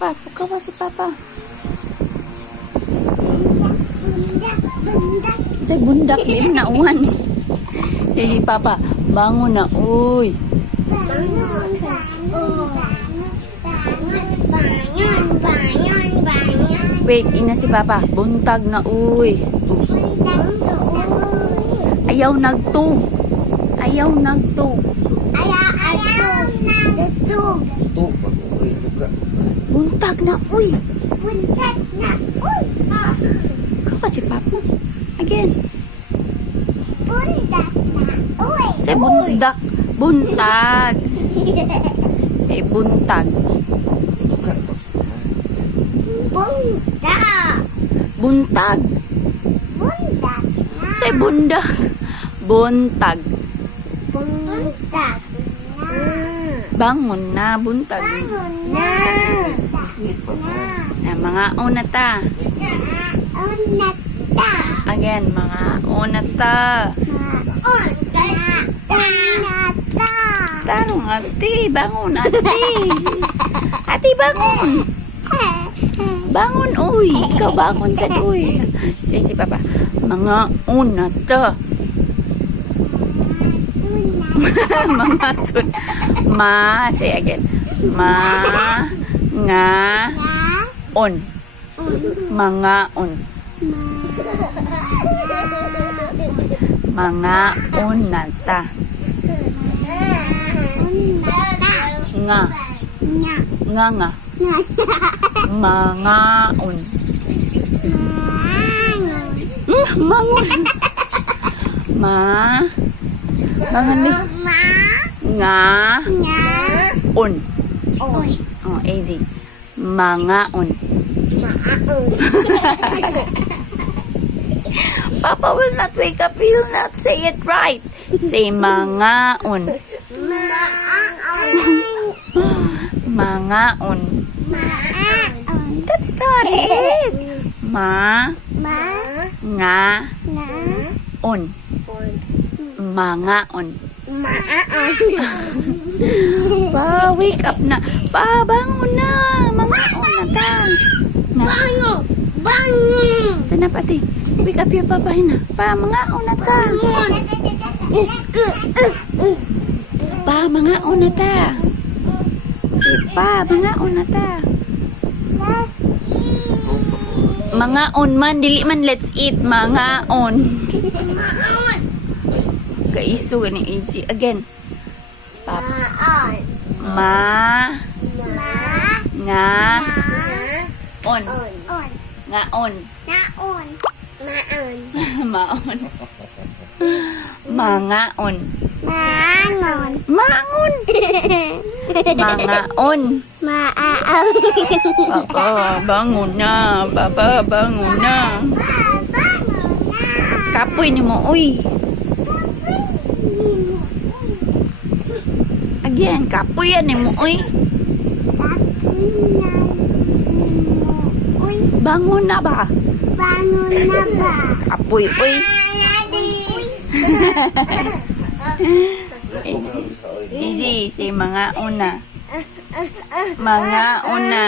Papa. Pukaw si Papa. Say bundak, di mo nauwan. Say si Papa, bangon na, uy. Wait, ina si Papa. Buntag na, uy. Ayaw nagtug. Ayaw nagtug. Buntag na, uy. Kawa si Papa. Again. Say bundak. Buntag. Say buntag. Buntag. Say bundak. Buntag. Bangon na, buntag. Na mga unata. Again, mga unata. Tarong ati, bangon ati. Ati bangon. Bangon, uy. Ikaw bangon sa uy. Say si Papa, mga unata. Mga tun. Ma, say again. Ma, nga, on. Mga on. Mga unata. Nga. Nga nga. Mga on. Mangon. Ma. Bangon ni. Nga. On. Oh, easy. Mga on. Papa will not wake up. He will not say it right. Say mga on. Mga on. That's not it. Ma. Nga. On. Mga on. Pa, wake up na. Pa, bangon na. Mga on na ta. Bangun. Sana pati. Wake up your papa na. Pa, mga on na ta. Pa, mga on na ta. Pa, mga on na ta. Mga on man, dili man let's eat. Mga on. Kaiso gani easy. Again. Pap. Ma. Nga. On. Nga on. Maon. Mga on. Mangon. Mga on. Papa, bangon na. Papa, bangon na. Kapoy ni mo, uy. Again, kapoy yan ni mo, uy. Bangon na ba? Kapoy, uy. Easy, say mga una. Mga una.